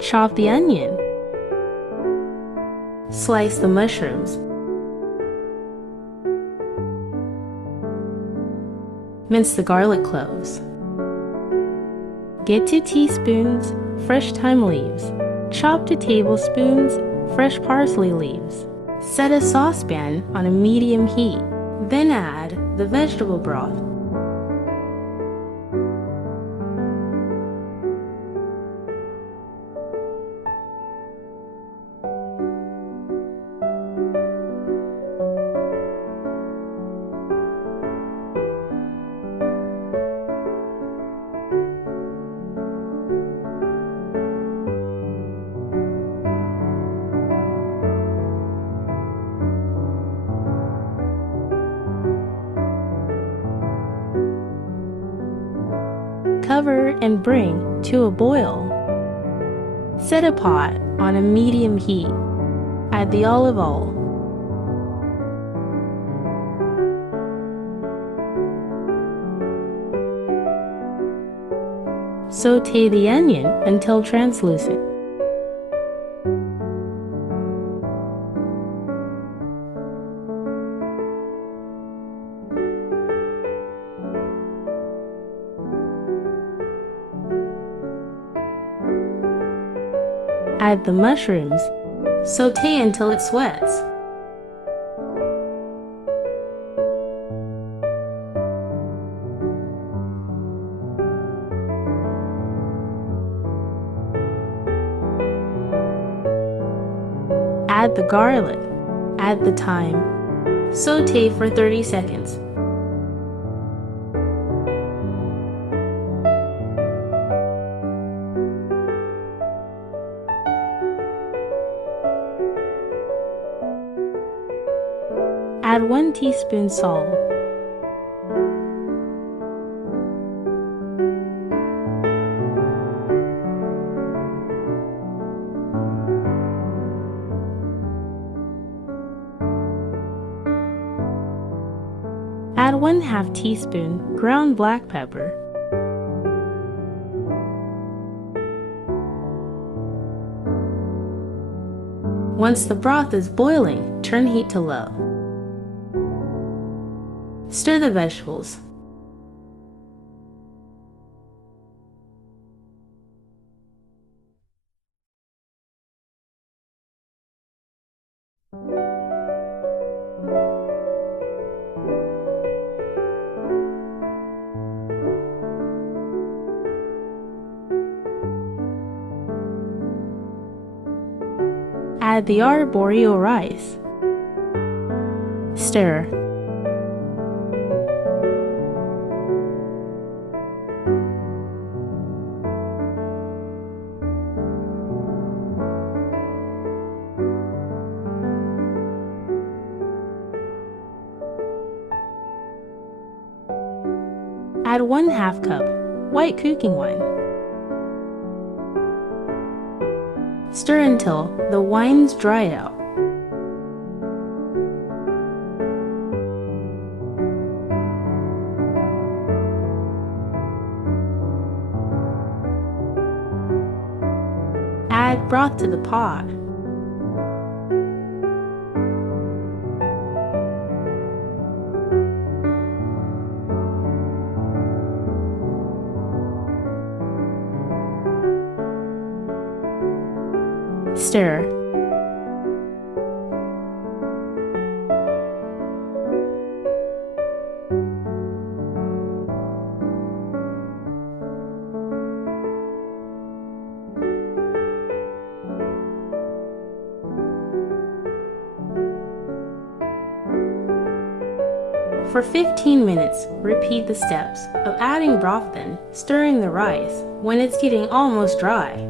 Chop the onion. Slice the mushrooms. Mince the garlic cloves. Get 2 teaspoons fresh thyme leaves. Chop 2 tablespoons fresh parsley leaves. Set a saucepan on a medium heat. Then add the vegetable broth. Cover and bring to a boil. Set a pot on a medium heat. Add the olive oil. Sauté the onion until translucent. Add the mushrooms. Sauté until it sweats. Add the garlic. Add the thyme. Sauté for 30 seconds. Add 1 teaspoon salt. Add 1/2 teaspoon ground black pepper. Once the broth is boiling, turn heat to low. Stir the vegetables. Add the arborio rice. Stir. Add 1/2 cup white cooking wine. Stir until the wine's dried out. Add broth to the pot. Stir. For 15 minutes, repeat the steps of adding broth, then stirring the rice when it's getting almost dry.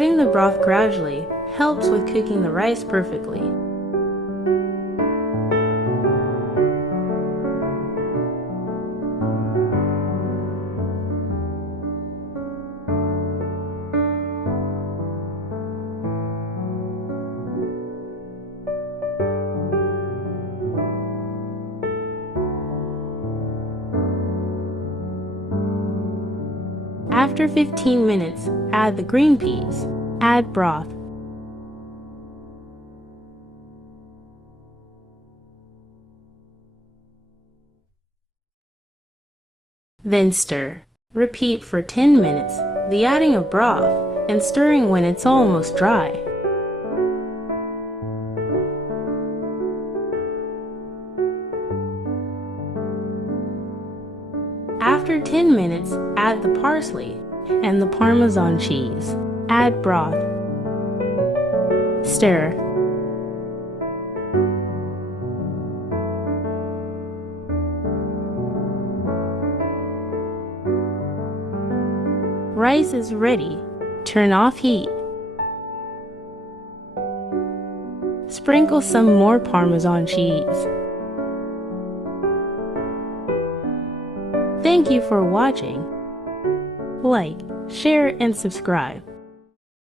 Adding the broth gradually helps with cooking the rice perfectly. After 15 minutes, add the green peas. Add broth. Then stir. Repeat for 10 minutes, the adding of broth and stirring when it's almost dry. After 10 minutes, add the parsley and the Parmesan cheese. Add broth. Stir. Rice is ready. Turn off heat. Sprinkle some more Parmesan cheese. Thank you for watching. Like, share, and subscribe.